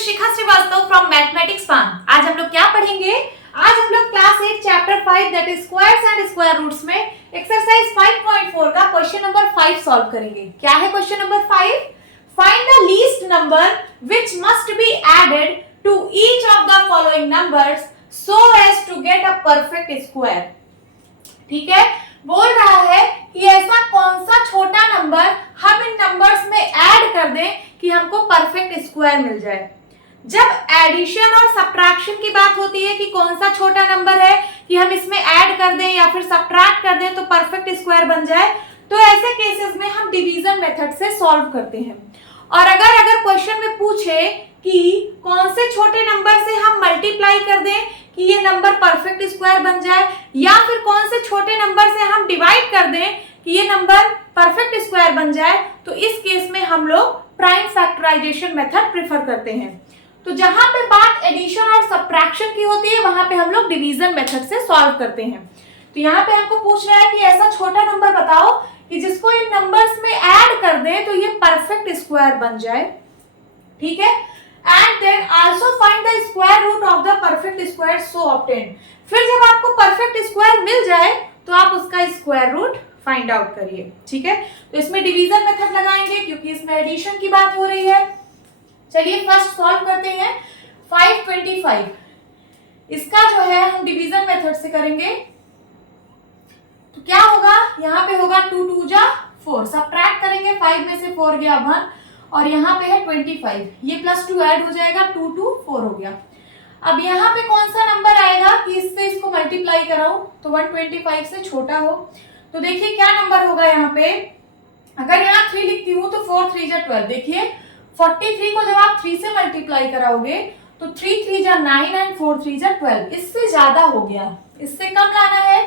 Shikha Srivastava from mathematics fun. आज हम लोग क्या पढ़ेंगे? आज हम लोग class 8 chapter 5 that is squares and square roots में एक्सरसाइज 5.4 का क्वेश्चन नंबर 5 सॉल्व करेंगे। क्या है question number 5? Find the least number which must be added to each of the following numbers so as to get a perfect square. ठीक है, बोल रहा है कि ऐसा कौन सा छोटा नंबर हम इन नंबर्स में ऐड कर दें कि हमको परफेक्ट स्क्वायर मिल जाए। जब एडिशन और सब्ट्रैक्शन की बात होती है कि कौन सा छोटा नंबर है कि हम इसमें ऐड कर दें या फिर सब्ट्रैक्ट कर दें तो परफेक्ट स्क्वायर बन जाए, तो ऐसे केसेस में हम डिवीजन मेथड से सॉल्व करते हैं। और अगर क्वेश्चन में पूछे कि कौन से छोटे नंबर से हम मल्टीप्लाई कर दें कि ये नंबर परफेक्ट स्क्वायर बन जाए, या फिर कौन से छोटे नंबर से हम डिवाइड कर दें कि ये नंबर परफेक्ट स्क्वायर बन जाए, तो इस केस में हम लोग प्राइम फैक्टराइजेशन मेथड प्रेफर करते हैं। तो जहां पे बात एडिशन और सब्ट्रैक्शन की होती है वहां पे हम लोग डिवीजन मेथड से सॉल्व करते हैं। तो यहाँ पे हमको पूछ रहा है कि ऐसा छोटा नंबर बताओ कि जिसको इन नंबर्स में ऐड कर दें तो ये परफेक्ट स्क्वायर बन जाए। ठीक है, and then also find the square root of the perfect square so obtained. फिर जब आपको परफेक्ट स्क्वायर मिल जाए तो आप उसका स्क्वायर रूट फाइंड आउट करिए। ठीक है, तो इसमें डिवीजन मेथड लगाएंगे क्योंकि इसमें एडिशन की बात हो रही है। चलिए फर्स्ट सॉल्व करते हैं 525। इसका जो है हम डिवीजन मेथड से करेंगे तो क्या होगा, यहाँ पे होगा 2 2 जा 4, सब्ट्रैक्ट करेंगे 5 में से 4 गया 1 और यहाँ पे है 25, ये प्लस 2 ऐड हो जाएगा 2 2 4 हो गया। अब यहाँ पे कौन सा नंबर आएगा कि इससे इसको मल्टीप्लाई कराऊं तो 125 से छोटा हो, तो देखिए क्या नंबर होगा यहाँ पे। अगर यहाँ 3 लिखती हूँ तो 4 3 जा 12, देखिए 43 को जब आप 3 से मल्टीप्लाई कराओगे तो 3 3 जा 9 एंड 4 3 जा 12, इससे ज्यादा हो गया, इससे कम लाना है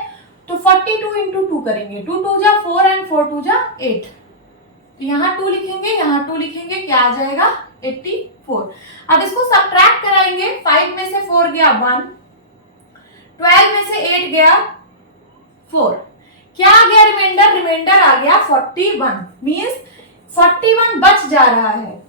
तो 42 इंटू 2 करेंगे, 2 2 जा 4 एंड 4 2 जा 8, तो यहाँ 2 लिखेंगे यहाँ 2 लिखेंगे, क्या आ जाएगा 84। अब इसको सब्ट्रैक्ट कराएंगे, 5 में से 4 गया 1, 12 में से 8 गया 4, क्या आ गया रिमाइंडर आ गया 41, मींस 41 बच जा रहा है।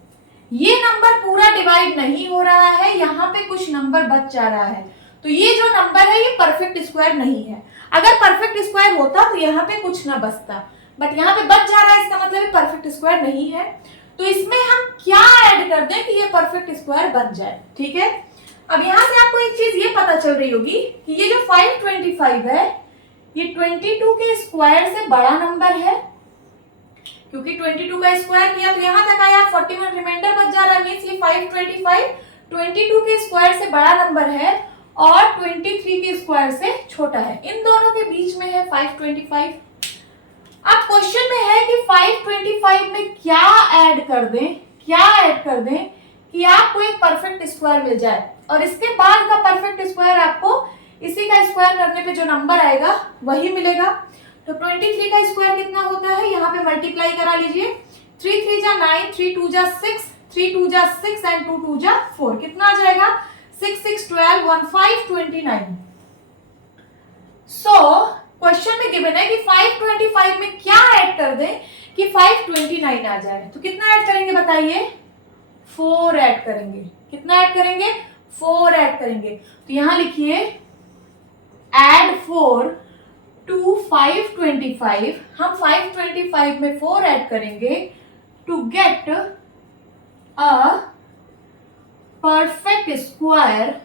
ये नंबर पूरा डिवाइड नहीं हो रहा है, यहाँ पे कुछ नंबर बच जा रहा है, तो ये जो नंबर है ये परफेक्ट स्क्वायर नहीं है। अगर परफेक्ट स्क्वायर होता तो यहाँ पे कुछ ना बचता, बट यहाँ पे बच जा रहा है, इसका मतलब परफेक्ट स्क्वायर नहीं है। तो इसमें हम क्या ऐड कर दें कि ये परफेक्ट स्क्वायर बन जाए। ठीक है, अब यहाँ से आपको एक चीज ये पता चल रही होगी कि ये जो 525 है ये 22 के स्क्वायर से बड़ा नंबर है, क्योंकि 22 का स्क्वायर किया तो यहाँ तक आया 41, रिमाइंडर बच जा रहा है, मींस ये 525 22 के स्क्वायर से बड़ा नंबर है और 23 के स्क्वायर से छोटा है, इन दोनों के बीच में है 525। अब क्वेश्चन में है कि 525 में क्या ऐड कर दें कि आपको एक परफेक्ट स्क्वायर मिल जाए, और इसके बाद का परफेक्ट स्क्वायर आपको इसी का स्क्वायर करने पे जो नंबर आएगा वही मिलेगा। तो 23 का स्क्वायर कितना होता है, यहाँ पे मल्टीप्लाई करा लीजिए, 3 3 जा 9, 3 2 जा 6, 3 2 जा 6 एंड 2 2 जा 4, कितना आ जाएगा 6 6 12 1 5 29। सो क्वेश्चन में गिवन है कि 525 में क्या ऐड कर दें कि 529 आ जाए, तो कितना ऐड करेंगे बताइए, 4 ऐड करेंगे। कितना ऐड करेंगे, 4 ऐड करेंगे। तो यहां लिखिए ऐड 4 टू 525, हम 525 में 4 ऐड करेंगे to get a perfect square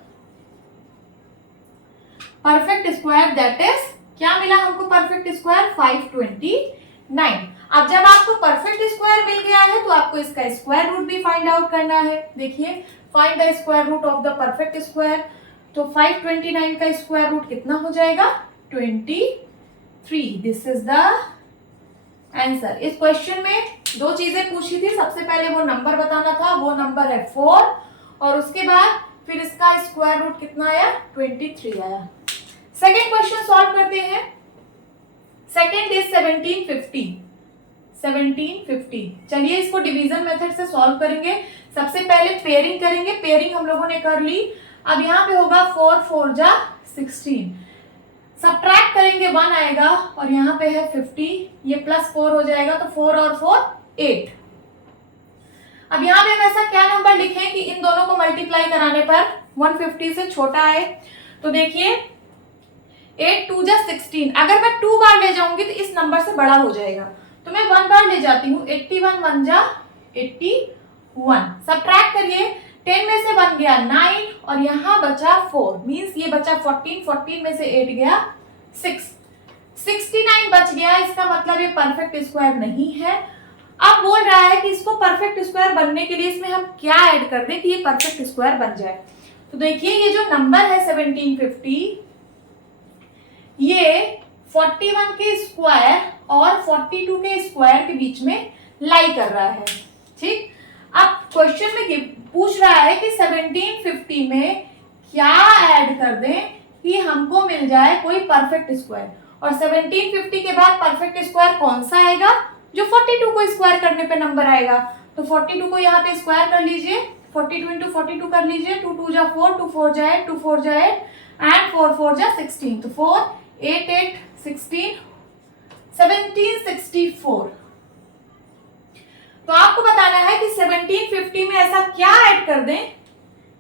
that is, क्या मिला हमको परफेक्ट स्क्वायर 529। अब जब आपको परफेक्ट स्क्वायर मिल गया है तो आपको इसका स्क्वायर रूट भी फाइंड आउट करना है। देखिए find the square root of the perfect square, तो 529 का स्क्वायर रूट कितना हो जाएगा 23। This is the answer. इस क्वेश्चन में दो चीजें पूछी थी, सबसे पहले वो नंबर बताना था, वो नंबर है 4, और उसके बाद फिर इसका स्क्वायर रूट कितना आया 23 आया। सेकेंड क्वेश्चन सॉल्व करते हैं। Second is 1750। चलिए इसको डिवीजन मेथड से सॉल्व करेंगे। सबसे पहले पेयरिंग करेंगे, पेयरिंग हम लोगों ने कर ली। अब यहाँ पे होगा 4 4 जा 16, सब्ट्रैक्ट करेंगे 1 आएगा और यहाँ पे है 50, ये प्लस 4 हो जाएगा, तो 4 और 4 8। अब यहाँ पे हम ऐसा क्या नंबर लिखें कि इन दोनों को मल्टीप्लाई मल्टीप्लाई कराने पर 150 से छोटा आए। तो देखिए 8 2 जा 16, अगर मैं 2 बार ले जाऊंगी तो इस नंबर से बड़ा हो जाएगा, तो मैं 1 बार ले जाती हूँ। 81 1 जा 81, सबट्रैक्ट करिए, 10 में से 1 गया 9 और यहाँ बचा 4, मींस ये बचा 14, 14 में से 8 गया 6, 69 बच गया। इसका मतलब ये परफेक्ट स्क्वायर नहीं है। अब बोल रहा है कि इसको परफेक्ट स्क्वायर बनने के लिए इसमें हम क्या ऐड कर दें कि ये परफेक्ट स्क्वायर बन जाए। तो देखिए ये जो नंबर है 1750, ये 41 के स्क्वायर और 42 के स्क्वायर के बीच में लाई कर रहा है। ठीक, अब क्वेश्चन में पूछ रहा है कि 1750 में क्या ऐड कर दें कि हमको मिल जाए कोई परफेक्ट स्क्वायर, और 1750 के बाद परफेक्ट स्क्वायर कौन सा आएगा, जो 42 को स्क्वायर करने पे नंबर आएगा। तो 42 को यहाँ पे स्क्वायर कर लीजिए, 42 इंटू 42 कर लीजिए, 2 2 जा 4, 2 4 जा 8, 2 4 जा 8 एंड 4 4 जा 16, तो 4 8 8 16 1764। तो आपको बताना है कि 1750 में ऐसा क्या ऐड कर दें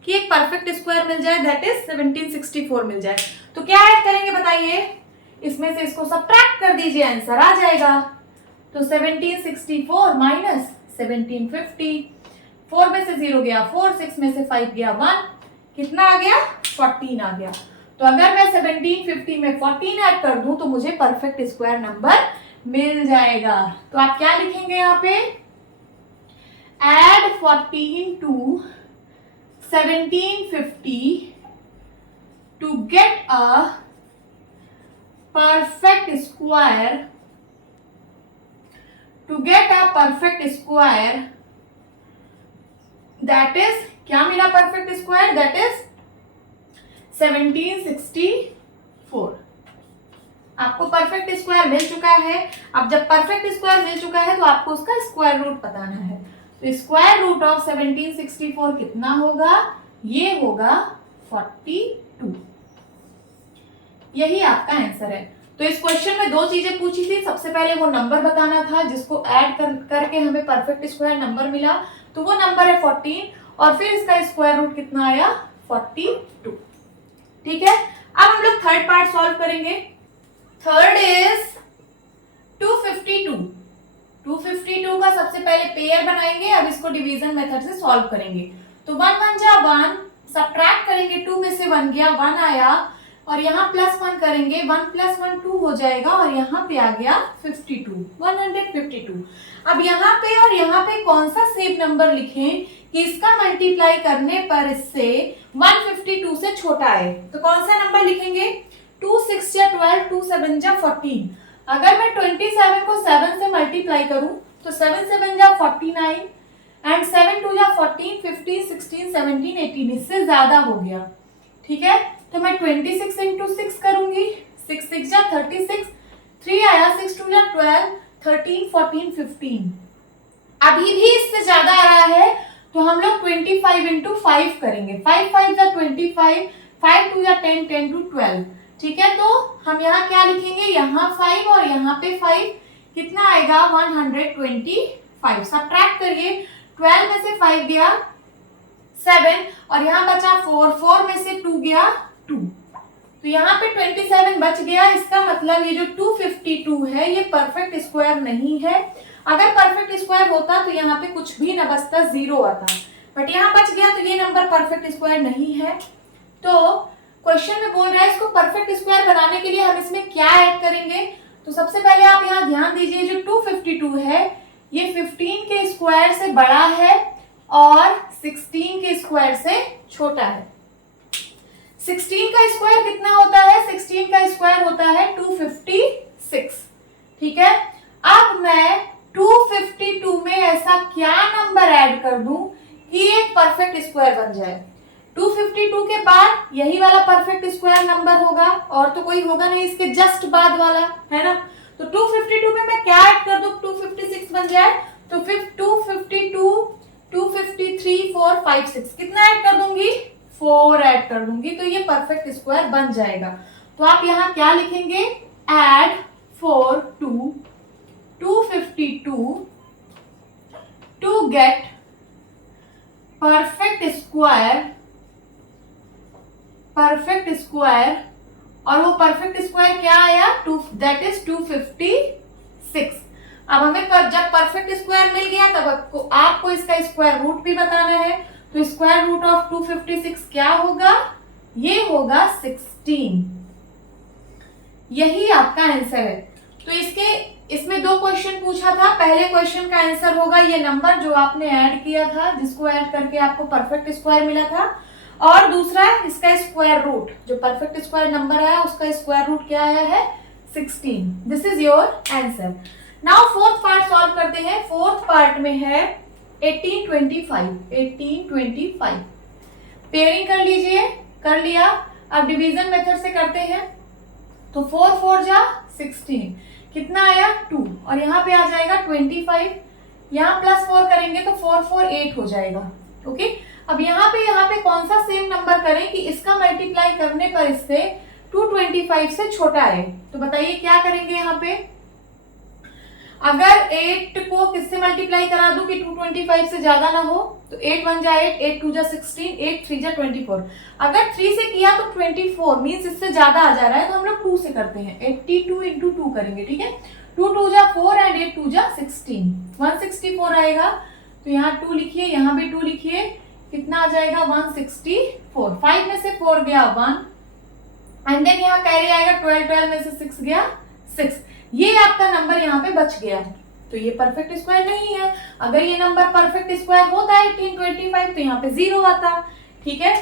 कि एक परफेक्ट स्क्वायर मिल जाए, दैट इज 1764 मिल जाए। तो क्या ऐड करेंगे बताइए, इसमें से इसको सबट्रैक्ट कर दीजिए, आंसर आ जाएगा। तो 1764 माइनस 1750, 4 में से 0 गया 4, 6 में से 5 गया 1, कितना आ गया 14 आ गया। तो अगर मैं 1750 में 14 ऐड कर दूं तो मुझे परफेक्ट स्क्वायर नंबर मिल जाएगा। तो आप क्या लिखेंगे यहाँ पे, add 14 to 1750 to get a perfect square, that is क्या मिला परफेक्ट स्क्वायर, दैट इज 1764। आपको परफेक्ट स्क्वायर मिल चुका है। अब जब परफेक्ट स्क्वायर मिल चुका है तो आपको उसका स्क्वायर रूट बताना है। तो स्क्वायर रूट ऑफ 1764 कितना होगा, ये होगा 42। यही आपका आंसर है। तो इस क्वेश्चन में दो चीजें पूछी थी, सबसे पहले वो नंबर बताना था जिसको ऐड करके हमें परफेक्ट स्क्वायर नंबर मिला, तो वो नंबर है 14, और फिर इसका स्क्वायर रूट कितना आया 42। ठीक है, अब हम लोग थर्ड पार्ट सॉल्व करेंगे। Third is 252। 252 का सबसे पहले पेयर बनाएंगे, अब इसको डिवीजन मेथड से सॉल्व करेंगे। तो 1 1 जा 1, सबट्रैक्ट करेंगे, 2 में से 1 गया 1 आया, और यहाँ +1 करेंगे, 1 + 1 2 हो जाएगा, और यहाँ पे आ गया 52, 152। अब यहाँ पे और यहाँ पे कौन सा सेम नंबर लिखें कि इसका मल्टीप्लाई करने पर इससे 152 से छोटा है। तो कौन सा नंबर लिखेंगे, 2 6 या 12, 2 7 जा 14। अगर मैं 27 को 7 से मल्टीप्लाई करूं तो 7 7 जा 49 एंड 7 2 जा 14, 15 16 17 18, इससे ज्यादा हो गया। ठीक है, तो मैं 26 इंटू 6 करूंगी, 6 6 जा 36, 3 आया, 6 2 जा 12, 13 14 15। अभी भी इससे ज्यादा आ रहा है तो हम लोग 25 इंटू 5 करेंगे, 5 5 जा 25, 5 2 जा 10, 10 2 12। ठीक है, तो हम यहाँ क्या लिखेंगे, यहाँ 5 और यहाँ पे 5, कितना आएगा 125। सबट्रैक्ट करिए, 12 में से 5 गया 7 और यहाँ बचा 4, 4 में से 2 गया 2, तो यहाँ पे 27 बच गया। इसका मतलब ये जो 252 है ये परफेक्ट स्क्वायर नहीं है। अगर परफेक्ट स्क्वायर होता तो यहाँ पे कुछ भी न बचता, 0 आता, बट यहाँ बच गया, तो ये नंबर परफेक्ट स्क्वायर नहीं है। तो क्वेश्चन में बोल रहा है इसको परफेक्ट स्क्वायर बनाने के लिए हम इसमें क्या ऐड करेंगे। तो सबसे पहले आप यहाँ ध्यान दीजिए, जो 252 है ये 15 के स्क्वायर से बड़ा है और 16 के स्क्वायर से छोटा है। 16 का स्क्वायर कितना होता है, 16 का स्क्वायर होता है 256। ठीक है, अब मैं 252 में ऐसा क्या नंबर ऐड कर दूं कि एक परफेक्ट स्क्वायर बन जाए। 252 के बाद यही वाला परफेक्ट स्क्वायर नंबर होगा, और तो कोई होगा नहीं, इसके जस्ट बाद वाला है ना। तो 252 में मैं क्या ऐड कर दूं, 256 बन जाए, तो फिर 252 253 4 5 6, कितना ऐड कर दूंगी, 4 ऐड कर दूंगी, तो ये परफेक्ट स्क्वायर बन जाएगा। तो आप यहाँ क्या लिखेंगे, add 4 to 252 to get perfect square perfect square, और वो परफेक्ट स्क्वायर क्या आया, दैट इज 256। अब हमें जब परफेक्ट स्क्वायर मिल गया तब आपको इसका स्क्वायर रूट भी बताना है। तो स्क्वायर रूट ऑफ 256 क्या होगा, ये होगा 16। यही आपका आंसर है। तो इसमें दो क्वेश्चन पूछा था। पहले क्वेश्चन का आंसर होगा ये नंबर जो आपने ऐड किया था, जिसको ऐड करके आपको परफेक्ट स्क्वायर मिला था, और दूसरा इसका स्क्वायर रूट, जो परफेक्ट स्क्वायर नंबर आया उसका स्क्वायर रूट क्या आया है, 16। This is your answer. Now fourth part solve करते हैं। फोर्थ पार्ट में है 1825। पेयरिंग कर लीजिए, कर लिया। अब डिवीजन मेथड से करते हैं। तो 4 4 जा 16, कितना आया 2, और यहाँ पे आ जाएगा 25। यहाँ प्लस 4 करेंगे तो 4 4 8 हो जाएगा। ओके, अब यहाँ पे कौन सा सेम नंबर करें कि इसका मल्टीप्लाई करने पर इससे 225 से छोटा है। तो बताइए क्या करेंगे। यहाँ पे अगर 8 को किससे मल्टीप्लाई करा दूं कि 225 से ज्यादा ना हो, तो 8 1 जा 8, 8 2 जा 16, 8 3 जा 24। अगर 3 से किया तो 24 मीन्स इससे ज्यादा आ जा रहा है, तो हम लोग 2 से करते हैं। 82 इंटू 2 करेंगे, ठीक है। 2 2 जा 4 एंड 8 2 जा 16, 164 आएगा। तो यहाँ 2 लिखिए, यहाँ भी 2 लिखिए, कितना आ जाएगा 164। 5 में से 4 गया 1, एंड देन यहाँ कैरी आएगा 12, 12 में से 6 गया 6। ये आपका नंबर यहाँ पे बच गया। तो ये परफेक्ट स्क्वायर नहीं है। अगर ये नंबर परफेक्ट स्क्वायर होता 1825 तो यहाँ पे 0 आता, ठीक है।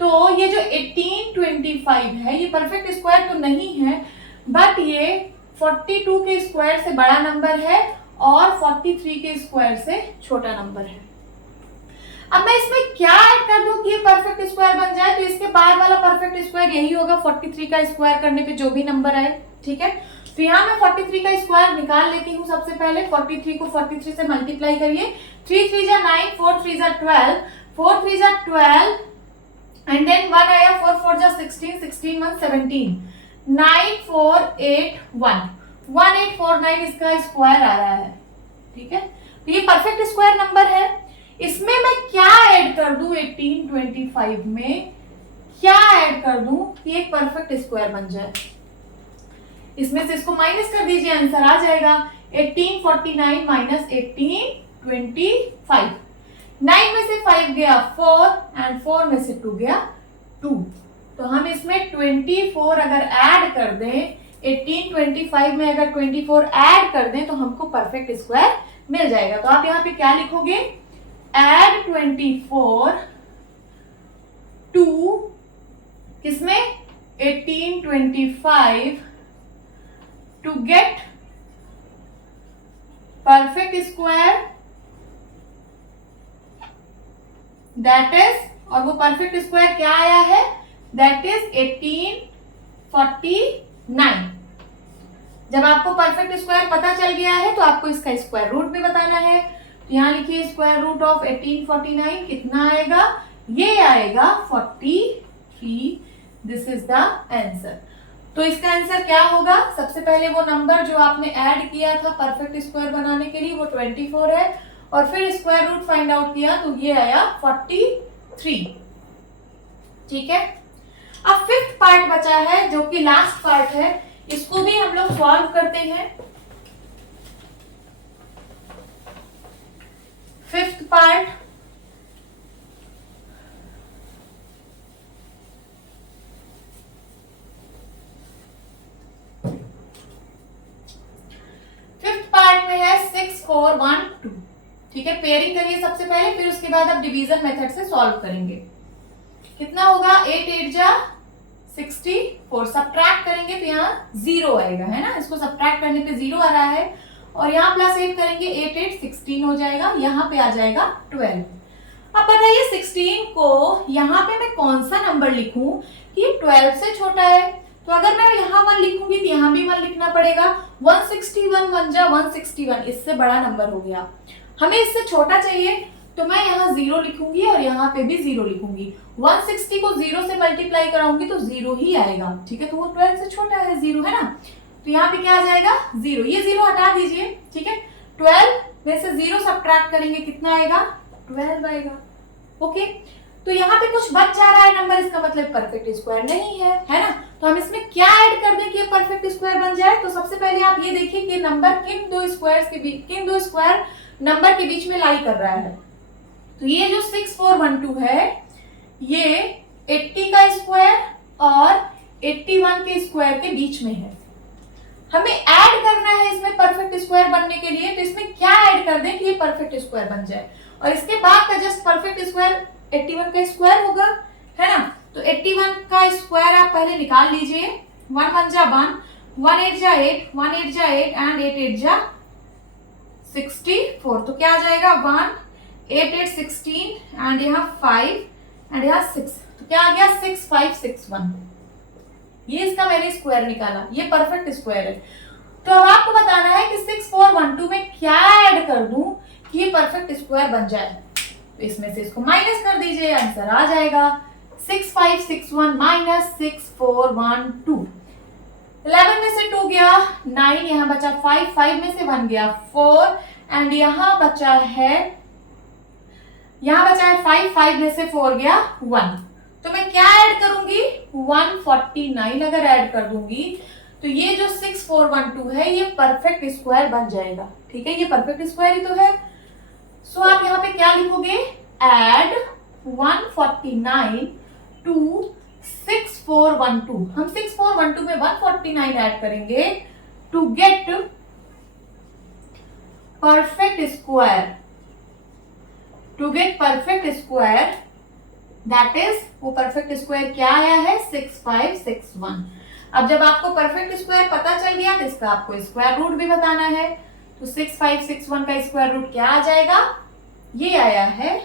तो ये जो 1825 है ये परफेक्ट स्क्वायर तो नहीं है, बट ये 42 के स्क्वायर से बड़ा नंबर है और 43 के स्क्वायर से छोटा नंबर है। अब मैं इसमें क्या ऐड कर दूं कि ये परफेक्ट स्क्वायर बन जाए। तो इसके बाद वाला परफेक्ट स्क्वायर यही होगा, 43 का स्क्वायर करने पे जो भी नंबर आए, ठीक है। तो यहाँ मैं 43 का स्क्वायर निकाल लेती हूँ। सबसे पहले 43 को 43 से मल्टीप्लाई करिए। 3 3 जा 9, 4 3 जा 12, 4 3 जा 12, एंड देन 1 आया, 4 4 जा 16, 16 1 17, 9 4 8 1, 1849 इसका स्क्वायर आ रहा है, ठीक है। तो ये परफेक्ट स्क्वायर नंबर है। इसमें मैं क्या ऐड कर दूं, 1825 में क्या ऐड कर दूं कि एक परफेक्ट स्क्वायर बन जाए। इसमें से इसको माइनस कर दीजिए, आंसर आ जाएगा 1849 माइनस 1825। 9 में से 5 गया 4 एंड 4 में से 2 गया 2। तो हम इसमें 24 अगर ऐड कर दें, 1825 में अगर 24 ऐड कर दें तो हमको परफेक्ट स्क्वायर मिल जाएगा। तो आप यहाँ पे क्या लिखोगे, एड 24 टू किसमें 1825 to get perfect square, that is, और वो perfect square क्या आया है, that is 1849। जब आपको perfect square पता चल गया है तो आपको इसका स्क्वायर रूट भी बताना है। तो यहाँ लिखिए स्क्वायर रूट ऑफ 1849 कितना आएगा, ये आएगा 43। This is the answer. तो इसका आंसर क्या होगा, सबसे पहले वो नंबर जो आपने ऐड किया था परफेक्ट स्क्वायर बनाने के लिए वो 24 है, और फिर स्क्वायर रूट फाइंड आउट किया तो ये आया 43, ठीक है। अब फिफ्थ पार्ट बचा है जो कि लास्ट पार्ट है, इसको भी हम लोग सॉल्व करते हैं। फिफ्थ पार्ट, में है 6 4 1 2, ठीक है। पेयरिंग करिए सबसे पहले, फिर उसके बाद आप डिवीजन मेथड से सॉल्व करेंगे। कितना होगा, 8 8 जा 64, सब्ट्रैक्ट करेंगे तो यहाँ 0 आएगा, है ना। इसको सब्ट्रैक्ट करने पे 0 आ रहा है, और यहाँ प्लस 8 करेंगे 8 8 16 हो जाएगा, यहाँ पे आ जाएगा 12। अब बताइए 16 को यहाँ पे मैं कौन सा नंबर लिखूं कि 12 से छोटा है। तो अगर मैं यहाँ 1 लिखूंगी तो यहाँ भी 1 लिखना पड़ेगा। 161 1 जा 161, इससे बड़ा नंबर हो गया। हमें इससे छोटा चाहिए तो मैं यहाँ 0 लिखूंगी और यहाँ पे भी 0 लिखूंगी। 160 को 0 से मल्टीप्लाई कराऊंगी तो 0 ही आएगा, ठीक है। तो वो 12 से छोटा है, 0 है ना। तो यहाँ पे क्या आ जाएगा 0, ये 0 हटा दीजिए, ठीक है। 12 में से 0 सब्ट्रैक्ट करेंगे, कितना आएगा 12 आएगा, ओके। तो यहाँ पे कुछ बच जा रहा है नंबर, इसका मतलब परफेक्ट स्क्वायर नहीं है ना। तो हम इसमें क्या ऐड कर दें कि ये परफेक्ट स्क्वायर बन जाए। तो सबसे पहले आप ये देखिए कि नंबर किन दो स्क्वायर नंबर के बीच में लाई कर रहा है। तो ये जो 6412 है ये 80 का स्क्वायर और 81 के स्क्वायर के बीच में है। हमें ऐड करना है इसमें परफेक्ट स्क्वायर बनने के लिए। तो इसमें क्या ऐड कर दें कि ये परफेक्ट स्क्वायर बन जाए। और इसके बाद का जस्ट परफेक्ट स्क्वायर 81 का स्क्वायर होगा, है ना। तो 81 का स्क्वायर आप पहले निकाल लीजिए। 1 1 जा 1, 1 8 जा 8, 1 8 जा 8 एंड 8 8 जा 64। तो क्या आ जाएगा 1 8 8 16 एंड यहाँ 5 एंड यहाँ 6। तो क्या आ गया 6 5 6 1। ये इसका मैंने स्क्वायर निकाला, ये परफेक्ट स्क्वायर है। तो अब आपको बताना है कि 6412 में क्या ऐड कर दूं कि ये परफेक्ट स्क्वायर बन जाए। तो इसमें से इसको माइनस कर दीजिए, आंसर आ जाएगा 6561 माइनस 6412। 11 में से 2 गया 9, यहाँ बचा 5, 5 में से 1 गया 4 एंड यहाँ बचा है 5, 5 में से 4 गया 1। तो मैं क्या ऐड करूंगी 149 अगर ऐड कर दूंगी तो ये जो 6412 है ये परफेक्ट स्क्वायर बन जाएगा। ठीक है, ये परफेक्ट स्क्वायर ही तो है। सो आप यहाँ पे क्या लिखोगे, ऐड 149 टू 6412। हम 6412 में 149 ऐड करेंगे to get perfect square. To get perfect square that is, वो परफेक्ट स्क्वायर क्या आया है 6561। अब जब आपको परफेक्ट स्क्वायर पता चल गया तो इसका आपको स्क्वायर रूट भी बताना है। तो 6561 का स्क्वायर रूट क्या आ जाएगा, ये आया है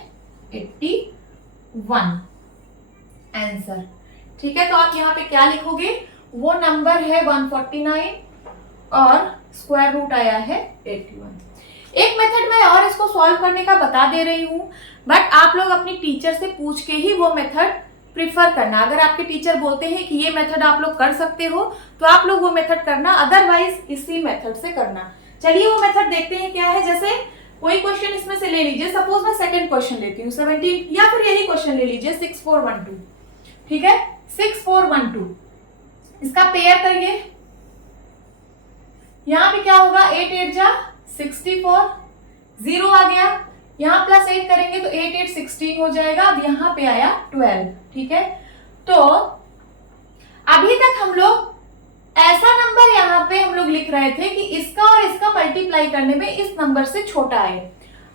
81 आंसर। ठीक है, तो आप यहाँ पे क्या लिखोगे, वो नंबर है 149 और स्क्वायर रूट आया है 81। एक मेथड मैं और इसको सॉल्व करने का बता दे रही हूँ, बट आप लोग अपनी टीचर से पूछ के ही वो मेथड प्रिफर करना। अगर आपके टीचर बोलते हैं कि ये मेथड आप लोग कर सकते हो तो आप लोग वो मेथड करना, अदरवाइज इसी मेथड से करना। चलिए वो मेथड देखते हैं क्या है। जैसे कोई क्वेश्चन इसमें से ले लीजिए, सपोज मैं सेकंड क्वेश्चन लेती हूँ 17, या फिर यही क्वेश्चन ले लीजिए 6412। ठीक है, 6412 इसका पेयर करिए। यहाँ पे क्या होगा 8 8 जा 64, 0 आ गया, यहाँ प्लस 8 करेंगे तो 8 8 16 हो जाएगा। अब यहाँ पे आया 12। ठीक है, तो अभी तक हम लोग ऐसा नंबर यहाँ पे हम लोग लिख रहे थे कि इसका और इसका मल्टीप्लाई करने में इस नंबर से छोटा है।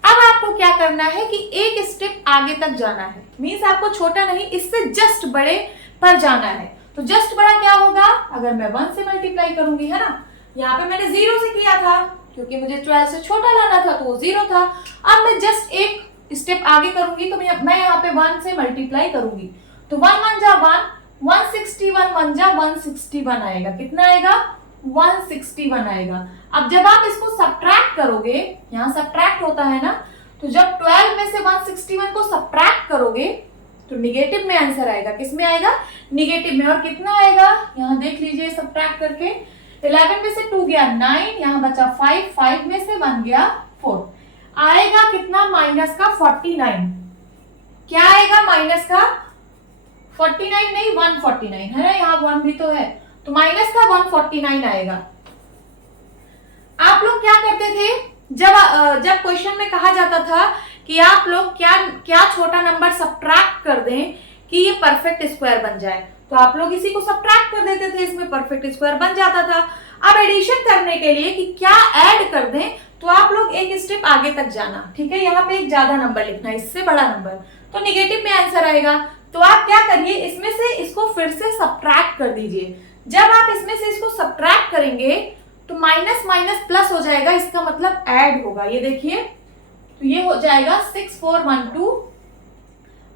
अब आपको क्या करना है कि एक स्टेप आगे तक जाना है, मीन्स आपको छोटा नहीं, इससे जस्ट बड़े पर जाना है। तो जस्ट बड़ा क्या होगा, अगर मैं 1 से मल्टीप्लाई करूंगी, है ना, यहाँ पे मैंने 0 से किया था क्योंकि मुझे 12 से छोटा लाना था तो वो 0 था। अब मैं जस्ट एक स्टेप आगे करूंगी तो मैं यहाँ पे 1 से मल्टीप्लाई करूंगी। तो 1 1 जा 1, 161 1 जा 161 आएगा। कितना आएगा 161 आएगा। अब जब आप इसको सब्ट्रैक्ट करोगे, यहाँ सब्ट्रैक्ट होता है ना, तो जब 12 में से 161 को सब्ट्रैक्ट करोगे तो निगेटिव में आंसर आएगा। किस में आएगा, निगेटिव में। और कितना आएगा यहाँ देख लीजिए सब्ट्रैक्ट करके, 11 में से 2 गया 9, यहाँ बचा 5, 5 में से 1 गया 4, आएगा कितना माइनस का 49। क्या आएगा माइनस का 49 नहीं 149 है ना, यहाँ 1 भी तो है, तो माइनस का 149 आएगा। आप लोग क्या करते थे, जब क्वेश्चन में कहा जाता था कि आप लोग क्या छोटा नंबर सब्ट्रैक्ट कर दें कि ये परफेक्ट स्क्वायर बन जाए, तो आप लोग इसी को सब्ट्रैक्ट कर देते थे, इसमें परफेक्ट स्क्वायर बन जाता था। अब एडिशन करने के लिए कि क्या ऐड कर दें, तो आप लोग एक स्टेप आगे तक जाना। ठीक है, यहाँ पे एक ज्यादा नंबर लिखना है, इससे बड़ा नंबर, तो निगेटिव में आंसर आएगा। तो आप क्या करिए, इसमें से इसको फिर से सब्ट्रैक्ट कर दीजिए। जब आप इसमें से इसको सब्ट्रैक्ट करेंगे तो माइनस माइनस प्लस हो जाएगा, इसका मतलब ऐड होगा। ये देखिए, तो ये हो जाएगा 6412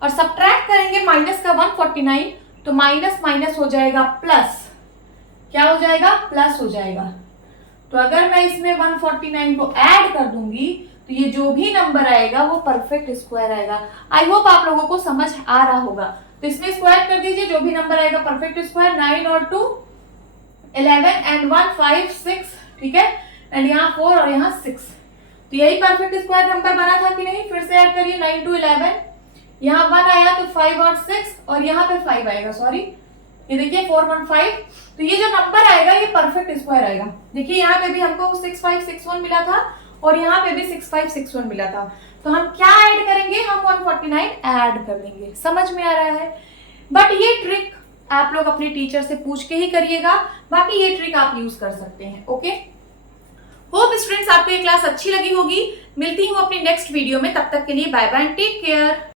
और सब्ट्रैक्ट करेंगे माइनस का 149, तो माइनस माइनस हो जाएगा प्लस। क्या हो जाएगा, प्लस हो जाएगा। तो अगर मैं इसमें 149 को ऐड कर दूंगी तो ये जो भी नंबर आएगा वो परफेक्ट स्क्वायर आएगा। आई होप आप लोगों को समझ आ रहा होगा। तो इसमें स्क्वायर कर दीजिए, जो भी नंबर आएगा परफेक्ट स्क्वायर। 9 और 2 11 एंड 1 5 6, ठीक है, एंड यहाँ 4 और यहाँ 6, तो यही परफेक्ट स्क्वायर नंबर बना था कि नहीं। फिर से ऐड करिए 9 2 11 यहाँ 1 आया तो 5 और 6 और यहाँ पे 5 आएगा, सॉरी ये देखिए 415। तो ये जो नंबर आएगा ये परफेक्ट स्क्वायर आएगा। देखिए यहाँ पे भी हमको 6561 मिला था और यहाँ पे भी 6561 मिला था। तो हम क्या ऐड करेंगे, हम 149 ऐड कर देंगे। समझ में आ रहा है? बट ये ट्रिक आप लोग अपने टीचर से पूछ के ही करिएगा, बाकी ये ट्रिक आप यूज कर सकते हैं। ओके, होप स्टूडेंट्स आपको ये क्लास अच्छी लगी होगी। मिलती हूँ अपनी नेक्स्ट वीडियो में, तब तक के लिए बाय बाय, टेक केयर।